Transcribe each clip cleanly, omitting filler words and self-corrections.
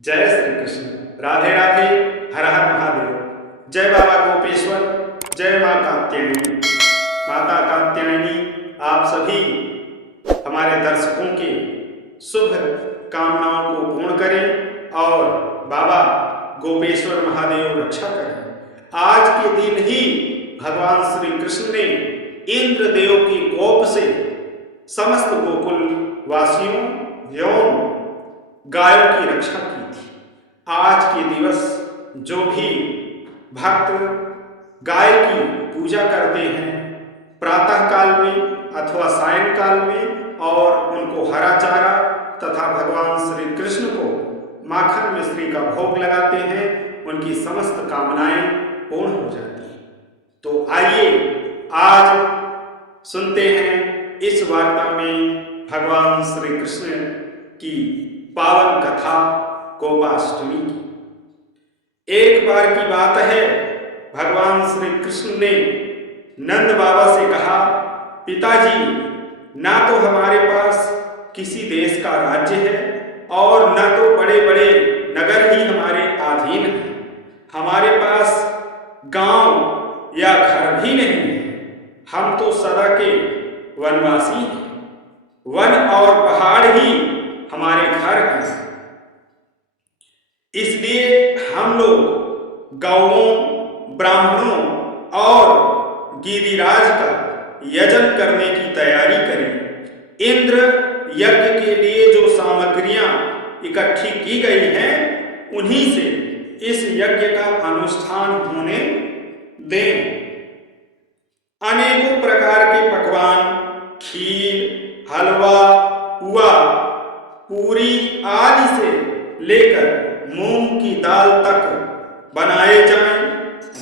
जय श्री कृष्ण। राधे राधे। हर हर महादेव। जय बाबा गोपेश्वर। जय माँ कात्यायनी। माता कात्यायनी आप सभी हमारे दर्शकों के शुभ कामनाओं को पूर्ण करें और बाबा गोपेश्वर महादेव रक्षा करें। आज के दिन ही भगवान श्री कृष्ण ने इंद्रदेव के कोप से समस्त गोकुल वासियों एवं गायों की रक्षा की थी। आज के दिवस जो भी भक्त गाय की पूजा करते हैं प्रातः काल में अथवा सायंकाल में और उनको हरा चारा तथा भगवान श्री कृष्ण को माखन मिश्री का भोग लगाते हैं, उनकी समस्त कामनाएं पूर्ण हो जाती हैं। तो आइए आज सुनते हैं इस वार्ता में भगवान श्री कृष्ण की पावन कथा गोपाष्टमी की। एक बार की बात है, भगवान श्री कृष्ण ने नंद बाबा से कहा, पिताजी, ना तो हमारे पास किसी देश का राज्य है और न तो बड़े बड़े नगर ही हमारे अधीन हैं। हमारे पास गांव या घर भी नहीं है। हम तो सदा के वनवासी हैं। वन और पहाड़ ही हमारे घर हैं। इसलिए हम लोग गौओं, ब्राह्मणों और गिरिराज का यजन करने की तैयारी करें। इंद्र यज्ञ के लिए जो सामग्रियां इकट्ठी की गई हैं, उन्हीं से इस यज्ञ का अनुष्ठान होने दें। अनेकों प्रकार के पकवान, खीर, हलवा, पुआ, पूरी आदि से लेकर मूंग की दाल तक बनाए जाएं।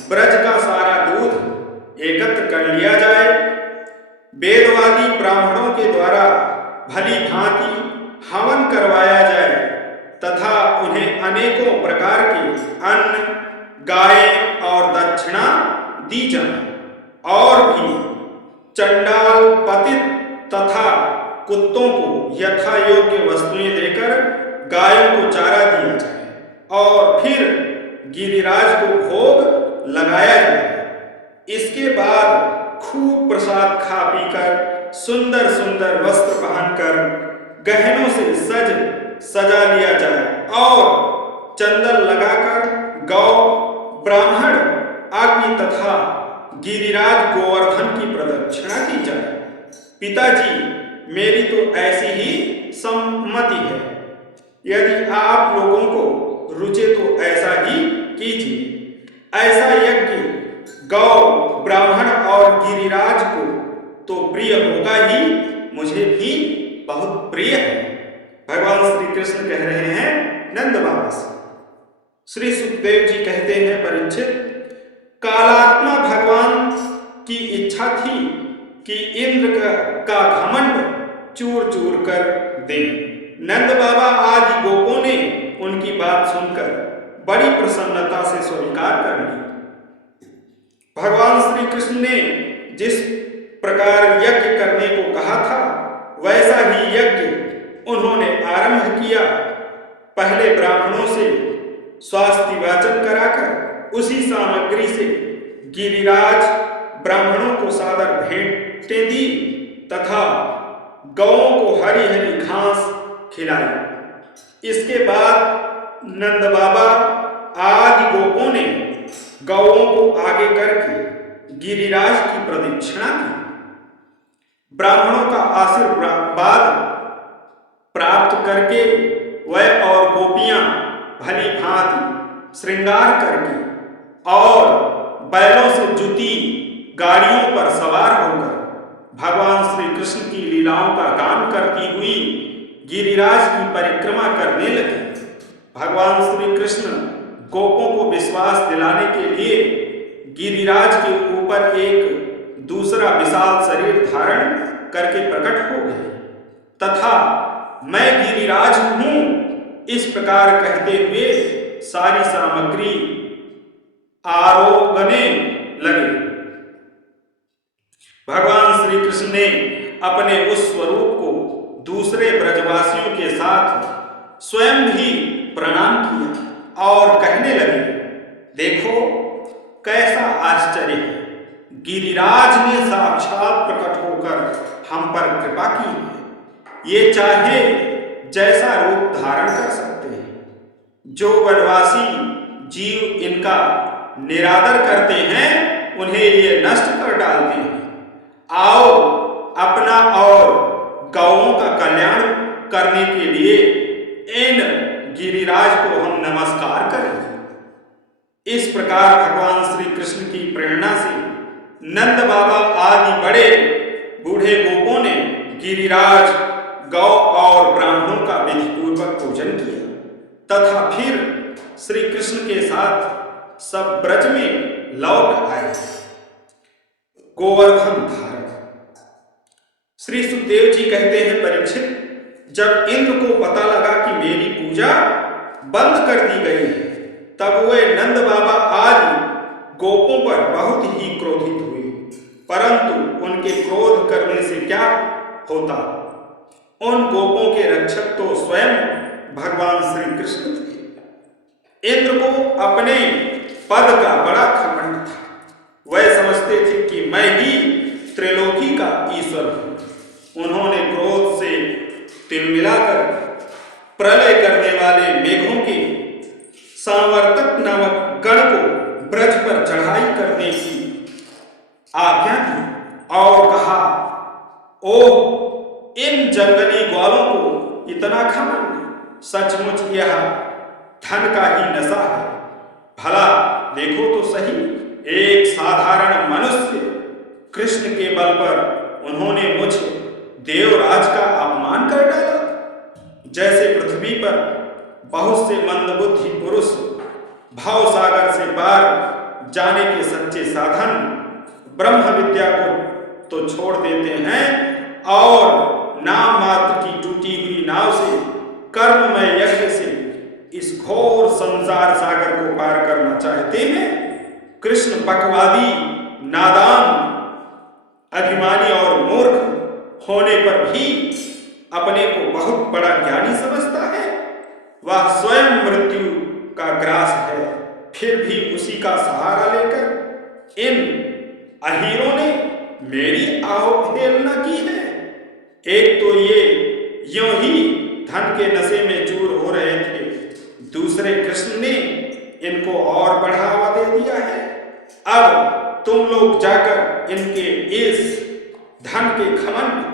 ब्रज का सारा दूध एकत्र कर लिया जाए। वेदवादी ब्राह्मणों के द्वारा भली भांति हवन करवाया जाए तथा उन्हें अनेकों प्रकार के अन्न, गाय और दक्षिणा दी जाए और भी चंडाल, पतित तथा कुत्तों को यथा योग्य वस्तुएं देकर गायों को चारा दिया जाए और फिर गिरिराज को भोग लगाया जाए। इसके बाद खूब प्रसाद खा पीकर सुंदर सुंदर वस्त्र पहनकर गहनों से सजा लिया जाए और चंदन लगाकर गौ, ब्राह्मण आदि तथा गिरिराज गोवर्धन की प्रदक्षिणा की जाए। पिताजी, मेरी तो ऐसी ही सम्मति है। यदि आप लोगों को रुचे तो ऐसा ही कीजिए। ऐसा यज्ञ गौ, ब्राह्मण और गिरिराज को तो प्रिय होगा ही, मुझे भी बहुत प्रिय है। भगवान श्री कृष्ण कह रहे हैं नंद बाबा से। श्री सुखदेव जी कहते हैं, परीक्षित, कालात्मा भगवान की इच्छा थी कि इंद्र का घमंड चूर चूर कर दें। नंद बाबा आदि गोपों ने उनकी बात सुनकर बड़ी प्रसन्नता से स्वीकार कर ली। भगवान श्री कृष्ण ने जिस प्रकार यज्ञ करने को कहा था, वैसा ही यज्ञ उन्होंने आरंभ किया। पहले ब्राह्मणों से स्वास्थ्य वाचन कराकर उसी सामग्री से गिरिराज ब्राह्मणों को सादर भेंटें दी तथा गौओं को हरी हरी घास खिलाई। इसके बाद नंद बाबा आदि गोपों ने गौओं को आगे करके गिरिराज की प्रदक्षिणा की। ब्राह्मणों का आशीर्वाद प्राप्त करके वह और गोपियां भली भांति श्रृंगार करके और बैलों से जुती गाड़ियों पर सवार होकर भगवान श्री कृष्ण की लीलाओं का गान करती हुई गिरिराज की परिक्रमा करने लगे। भगवान श्री कृष्ण गोपों को विश्वास दिलाने के लिए गिरिराज के ऊपर एक दूसरा विशाल शरीर धारण करके प्रकट हो गए तथा मैं गिरिराज हूं, इस प्रकार कहते हुए सारी सामग्री आरोगने लगे। भगवान श्री कृष्ण ने अपने उस स्वरूप को दूसरे ब्रजवासियों के साथ स्वयं भी प्रणाम किया और कहने लगे, देखो कैसा आश्चर्य है, गिरिराज ने साक्षात प्रकट होकर हम पर कृपा की है। ये चाहे जैसा रूप धारण कर सकते हैं। जो वनवासी जीव इनका निरादर करते हैं उन्हें ये नष्ट कर डालते हैं। आओ अपना और गौओं का कल्याण करने के लिए इन गिरिराज को हम नमस्कार करें। इस प्रकार भगवान श्री कृष्ण की प्रेरणा से नंद बाबा आदि बड़े बूढ़े गोपों ने गिरिराज, गौ और ब्राह्मणों का विधिपूर्वक पूजन किया तथा फिर श्री कृष्ण के साथ सब ब्रज में लौट आए। गोवर्धन धारण। श्री सुखदेव जी कहते हैं, परीक्षित, जब इंद्र को पता लगा कि मेरी पूजा बंद कर दी गई है, तब वे नंद बाबा आदि गोपों पर बहुत ही क्रोधित हुए। परंतु उनके क्रोध करने से क्या होता? उन गोपों के रक्षक तो स्वयं भगवान श्री कृष्ण थे। इंद्र को अपने पद का बड़ा घमंड था। वह समझते थे कि मैं ही त्रिलोकी का ईश्वर हूं। उन्होंने क्रोध से तिलमिलाकर प्रलय करने वाले मेघों के सांवर्तक नामक गण को ब्रज पर चढ़ाई करने की आज्ञा दी और कहा, ओह, इन जंगली ग्वालों को इतना घमंड! सचमुच यह धन का ही नशा है। भला देखो तो सही, एक साधारण मनुष्य कृष्ण के बल पर उन्होंने मुझ देवराज का अपमान कर डाला। जैसे पृथ्वी पर बहुत से मंदबुद्धि पुरुष भाव सागर से पार जाने के सच्चे साधन ब्रह्म विद्या को तो छोड़ देते हैं और नाम मात्र की टूटी हुई नाव से कर्ममय यज्ञ से इस घोर संसार सागर को पार करना चाहते हैं। कृष्ण बकवादी, नादान, अभिमानी और मूर्ख होने पर भी अपने को बहुत बड़ा ज्ञानी समझता है। वह स्वयं मृत्यु का ग्रास है, फिर भी उसी का सहारा लेकर इन अहीरों ने मेरी अवहेलना की है। एक तो ये यूं ही धन के नशे में चूर हो रहे थे, दूसरे कृष्ण ने इनको और बढ़ावा दे दिया है। अब तुम लोग जाकर इनके इस धन के घमंड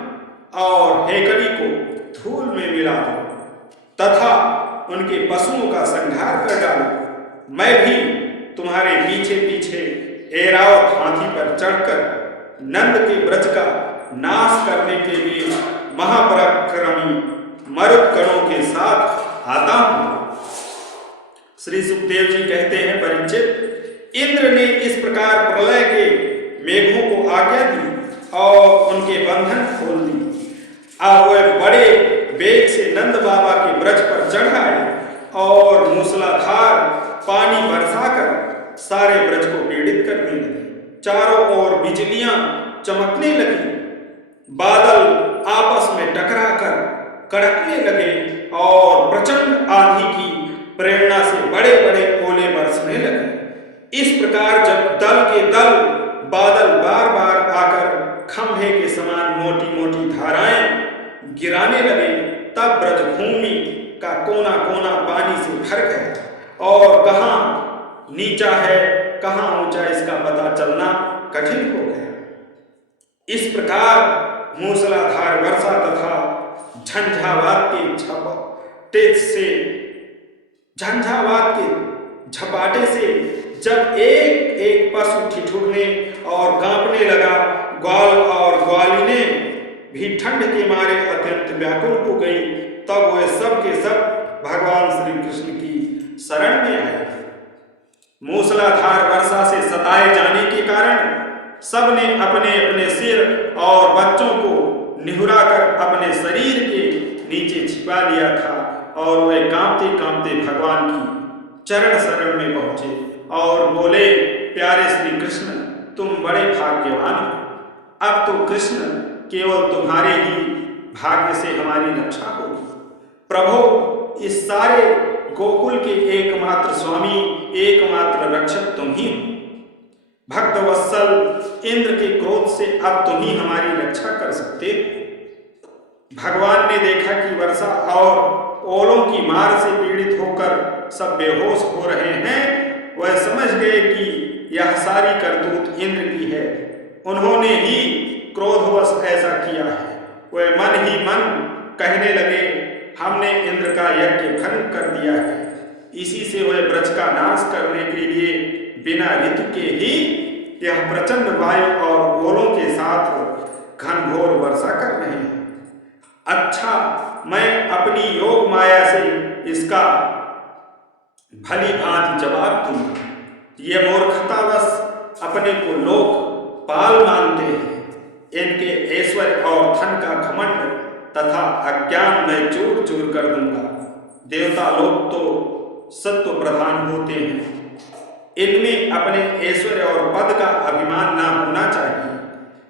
और हेकड़ी को धूल में मिला दो तथा उनके पशुओं का संहार कर डालो। मैं भी तुम्हारे पीछे पीछे ऐरावत हाथी पर चढ़कर नंद के ब्रज का नाश करने के लिए महापराक्रमी मरुदगणों के साथ आता हूं। श्री सुखदेव जी कहते हैं, परीक्षित, इंद्र ने इस प्रकार प्रलय के मेघों को आज्ञा दी और उनके बंधन खोल दिए। अब वह बड़े वेग से नंद बाबा के ब्रज पर चढ़ आए और मूसलाधार पानी बरसाकर सारे ब्रज को पीड़ित करने लगे। चारों ओर बिजलियां चमकने लगी, बादल आपस में टकराकर कड़कने लगे और प्रचंड आंधी की प्रेरणा से बड़े बड़े ओले बरसने लगे। इस प्रकार जब दल के दल बादल बार बार आकर खंभे के समान मोटी मोटी धाराएं गिराने लगे, तब ब्रजभूमि का कोना कोना पानी से भर गया और कहाँ नीचा है कहाँ ऊंचा इसका पता चलना कठिन हो गया। इस प्रकार मूसलाधार वर्षा तथा झंझावात के झपाटे से जब एक एक पशु ठिठुरने और कांपने लगा, ग्वाल और ग्वालिने भी ठंड के मारे अत्यंत व्याकुल हो गई, तब वे सब के सब भगवान श्री कृष्ण की शरण में आए। मूसलाधार वर्षा से सताए जाने के कारण सबने अपने अपने सिर और बच्चों को निहुराकर अपने शरीर के नीचे छिपा लिया था और वे कांपते कांपते भगवान की चरण शरण में पहुंचे और बोले, प्यारे श्री कृष्ण, तुम बड़े भाग्यवान हो। अब तो कृष्ण केवल तुम्हारे ही भाग्य से हमारी रक्षा होगी। प्रभु, इस सारे गोकुल के एकमात्र स्वामी, एकमात्र रक्षक तुम ही हो। भक्त वत्सल इंद्र के क्रोध से अब तुम ही हमारी रक्षा कर सकते हो। भगवान ने देखा कि वर्षा और ओलों की मार से पीड़ित होकर सब बेहोश हो रहे हैं। वह समझ गए कि यह सारी करतूत इंद्र की है, उन्होंने ही क्रोधवश ऐसा किया है। वह मन ही मन कहने लगे, हमने इंद्र का यज्ञ भंग कर दिया है। इसी से वह ब्रज का नाश करने के लिए बिना ऋतु के ही यह प्रचंड वायु और ओलों के साथ घनघोर वर्षा कर रहे हैं। अच्छा, मैं अपनी योग माया से इसका भली भांति जवाब दूंगा। ये मूर्खतावश अपने को लोग पाल मानते हैं। इनके ऐश्वर्य और धन का घमंड तथा अज्ञान में चूर चूर कर दूंगा। देवता लोग तो सत्व प्रधान होते हैं, इनमें अपने ऐश्वर्य और पद का अभिमान न होना चाहिए।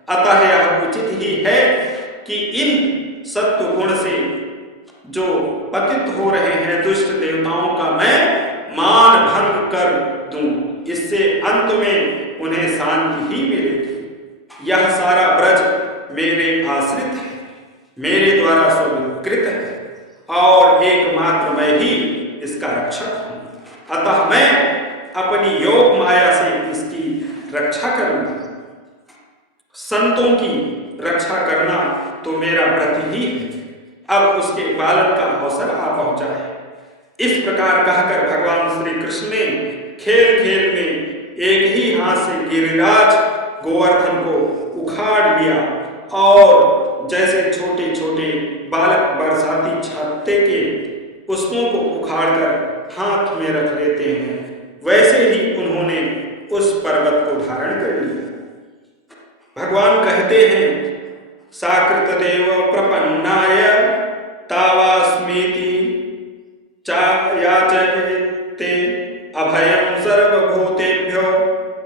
अतः यह उचित ही है कि इन सत्व गुण से जो पतित हो रहे हैं दुष्ट देवताओं का मैं मान भंग कर दूं। इससे अंत में उन्हें शांति ही मिलेगी। यह सारा ब्रज मेरे आश्रित है, मेरे द्वारा स्वीकृत है और एकमात्र मैं ही इसका रक्षक हूं। अतः मैं अपनी योग माया से इसकी रक्षा करूंगा। संतों की रक्षा करना तो मेरा व्रत ही है। अब उसके पालन का अवसर आ पहुंचा है। इस प्रकार कहकर भगवान श्री कृष्ण ने खेल खेल में एक ही हाथ से गिरिराज गोवर्धन को उखाड़ लिया और जैसे छोटे छोटे बालक बरसाती छत्ते के पुष्पों को उखाड़कर हाथ में रख लेते हैं, वैसे ही उन्होंने उस पर्वत को धारण कर लिया। भगवान कहते हैं, साकृत देव प्रपन्नाय तावास्मीति याचते अभयं सर्वभूतेभ्यो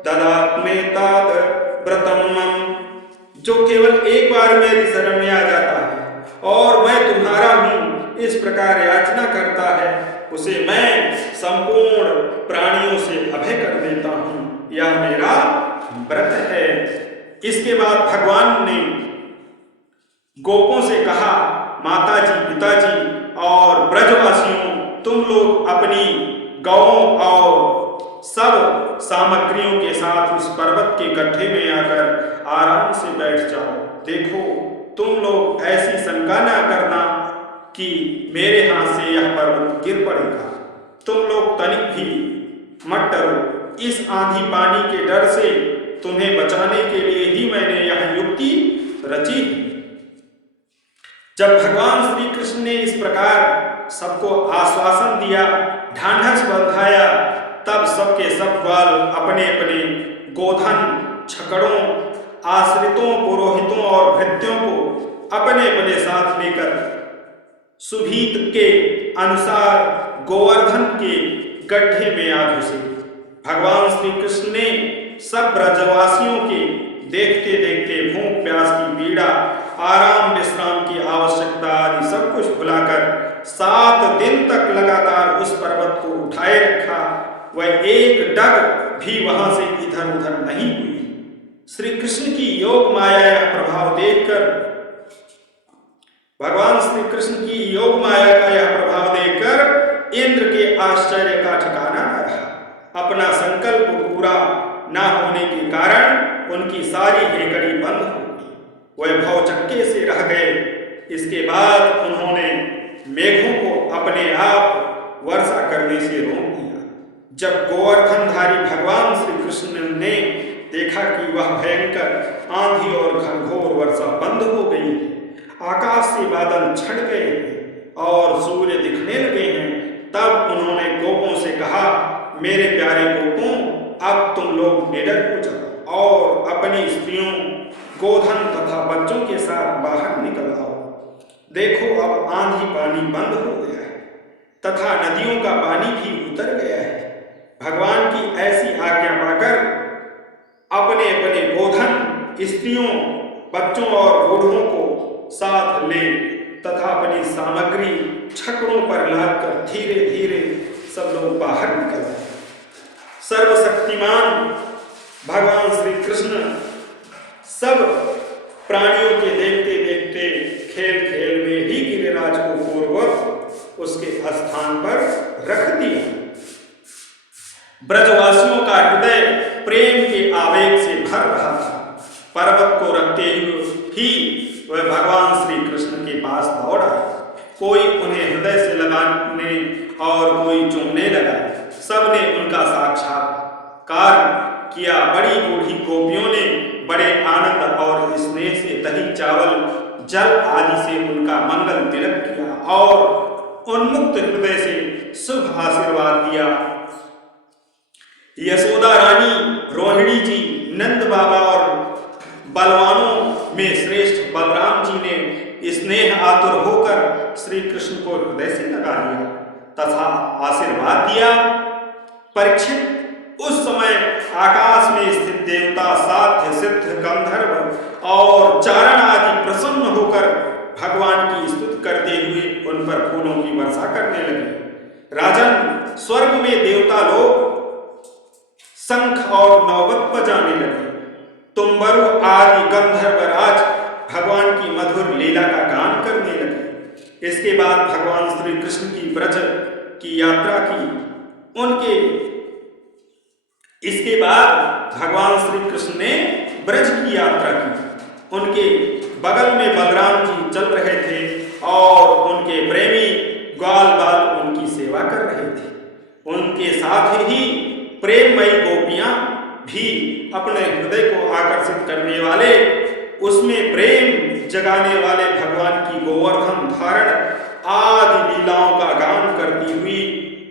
ददात्मेताद व्रतं मम। जो केवल एक बार मेरी शरण में आ जाता है और मैं तुम्हारा हूं इस प्रकार याचना करता है, उसे मैं संपूर्ण प्राणियों से अभय कर देता हूं। यह मेरा व्रत है। इसके बाद भगवान ने गोपों से कहा, माताजी, पिताजी और ब्रजवासियों, तुम लोग अपनी गौओं और सब सामग्रियों के साथ इस पर्वत के गड्ढे में आकर आराम से बैठ जाओ। देखो, तुम लोग ऐसी शंका ना करना कि मेरे हाथ से यह पर्वत गिर पड़ेगा। तुम लोग तनिक भी मत डरो। इस आंधी पानी के डर से तुम्हें बचाने के लिए ही मैंने यह युक्ति रची। जब भगवान श्री कृष्ण ने इस प्रकार सबको आश्वासन दिया, ढांढस बंधाया, तब सबके सब ग्वाल अपने अपने गोधन, छकड़ों, आश्रितों, पुरोहितों और भृत्यों को अपने अपने साथ लेकर सुभीत के अनुसार गोवर्धन के गड्ढे में आ घुसे। भगवान श्री कृष्ण ने सब ब्रजवासियों के देखते देखते भूख प्यास की पीड़ा, आराम विश्राम की आवश्यकता आदि सब कुछ भुलाकर 7 दिन तक लगातार उस पर्वत को उठाए रखा। वह एक डग भी वहां से इधर उधर नहीं हुई। श्री कृष्ण की योग माया का प्रभाव देखकर, भगवान श्री कृष्ण की योग माया का यह प्रभाव देखकर इंद्र के आश्चर्य का ठिकाना न रहा। अपना संकल्प पूरा न होने के कारण उनकी सारी हेकड़ी बंद हो गई। वह भौचक्के से रह गए। इसके बाद उन्होंने मेघों को अपने आप वर्षा करने से रोक दिया। जब गोवर्धनधारी भगवान श्री कृष्ण ने देखा कि वह भयंकर आंधी और घनघोर वर्षा बंद हो गई है, आकाश से बादल छट गए हैं और सूर्य दिखने लगे हैं, तब उन्होंने गोपों से कहा, मेरे प्यारे गोपों, अब तुम लोग निडर हो जाओ और अपनी स्त्रियों, गोधन तथा बच्चों के साथ बाहर निकल आओ। देखो, अब आंधी पानी बंद हो गया है तथा नदियों का पानी भी उतर गया है। भगवान की ऐसी आज्ञा पाकर अपने अपने गोधन, स्त्रियों, बच्चों और बूढ़ों को साथ ले तथा अपनी सामग्री छकड़ों पर लादकर धीरे धीरे सब लोग बाहर निकल आए। सर्वशक्तिमान भगवान श्री कृष्ण सब प्राणियों के देखते देखते खेल खेल में ही गिरिराज को पूर्वक उसके स्थान पर रख दिया। ब्रजवासियों का हृदय प्रेम के आवेग से भर रहा था। पर्वत को रखते ही वह भगवान श्री कृष्ण के पास दौड़ आए। कोई उन्हें हृदय से लगाने और कोई चूमने लगा। सबने उनका साक्षात्कार किया। बड़ी बूढ़ी गोपियों ने बड़े आनंद और स्नेह से दही चावल जल आदि से उनका मंगल तिलक किया और उन्मुक्त हृदय से शुभ आशीर्वाद दिया। यशोदा रानी, रोहिणी जी, नंद बाबा और बलवानों में श्रेष्ठ बलराम जी ने स्नेह आतुर होकर श्री कृष्ण को हृदय से लगा लिया तथा आशीर्वाद दिया। परीक्षित, उस समय आकाश में स्थित देवता, साध्य, सिद्ध, गंधर्व और चारण आदि प्रसन्न होकर भगवान की स्तुति करते हुए उन पर फूलों की वर्षा करने लगे। राजन, स्वर्ग में देवता लोग शंख और नौबत बजाने लगे। तुम्बरु आदि गंधर्व राज भगवान की मधुर लीला का गान करने लगे। इसके बाद भगवान श्री कृष्ण की ब्रज की यात्रा की। इसके बाद भगवान श्री कृष्ण ने ब्रज की यात्रा की। उनके बगल में बलराम जी चल रहे थे और उनके प्रेमी ग्वाल बाल उनकी सेवा कर रहे थे। उनके साथ ही प्रेममयी गोपियां भी अपने हृदय को आकर्षित करने वाले, उसमें प्रेम जगाने वाले भगवान की गोवर्धन धारण आदि लीलाओं का गान करती हुई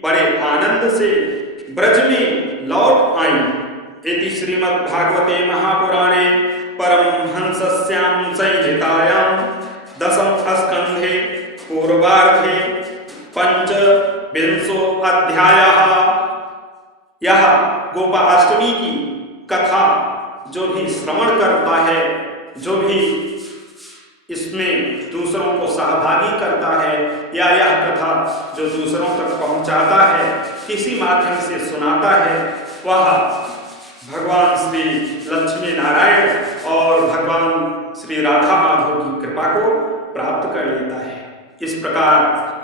बड़े आनंद से ब्रज में लौट आई। इति श्रीमद् भागवते महापुराणे परमहंस्यां संहितायां दशम स्कंधे पूर्वार्धे पंचविंशो अध्यायः। यह गोपाष्टमी की कथा जो भी श्रवण करता है, जो भी इसमें दूसरों को सहभागी करता है या यह कथा जो दूसरों तक पहुंचाता है, किसी माध्यम से सुनाता है, वह भगवान श्री लक्ष्मी नारायण और भगवान श्री राधा माधव की कृपा को प्राप्त कर लेता है। इस प्रकार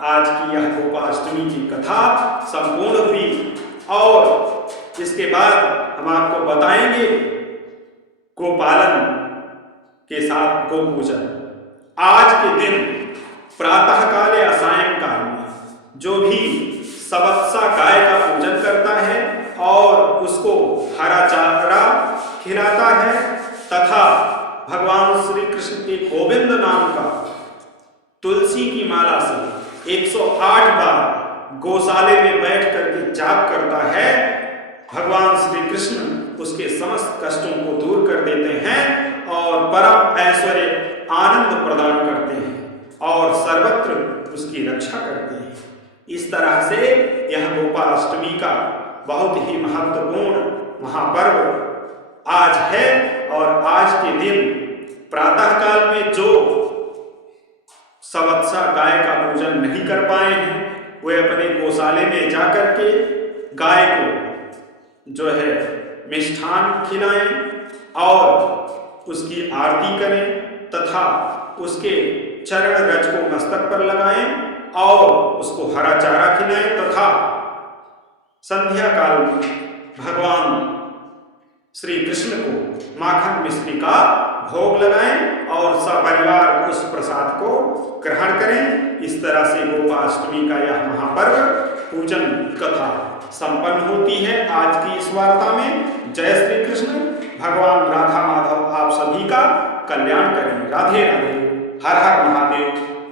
आज की यह गोपाष्टमी की कथा संपूर्ण हुई और इसके बाद हम आपको बताएंगे गोपालन के साथ गो पूजन। आज के दिन प्रातः काल या सायंकाल में जो भी सवत्सा गाय का पूजन करता है और उसको हरा चारा खिलाता है तथा भगवान श्री कृष्ण के गोविंद नाम का तुलसी की माला से 108 बार गौशाले में बैठ करके जाप करता है, भगवान श्री कृष्ण उसके समस्त कष्टों को दूर कर देते हैं और परम ऐश्वर्य आनंद प्रदान करते हैं और सर्वत्र उसकी रक्षा करते हैं। इस तरह से यह गोपाष्टमी का बहुत ही महत्वपूर्ण महापर्व आज है और आज के दिन प्रातः काल में जो सवत्सा गाय का पूजन नहीं कर पाए हैं वे अपने गौशाले में जाकर के गाय को जो है मिष्ठान खिलाएं और उसकी आरती करें तथा उसके चरण रज को मस्तक पर लगाएं और उसको हरा चारा खिलाएं तथा संध्या काल में भगवान श्री कृष्ण को माखन मिश्री का भोग लगाएं और सपरिवार उस प्रसाद को ग्रहण करें। इस तरह से गोपाष्टमी का यह महापर्व पूजन कथा संपन्न होती है आज की इस वार्ता में। जय श्री कृष्ण। भगवान राधा माधव आप सभी का कल्याण करें। राधे राधे। हर हर महादेव।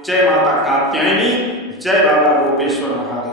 जय माता कात्यायनी। जय बाबा गोपेश्वर महादेव।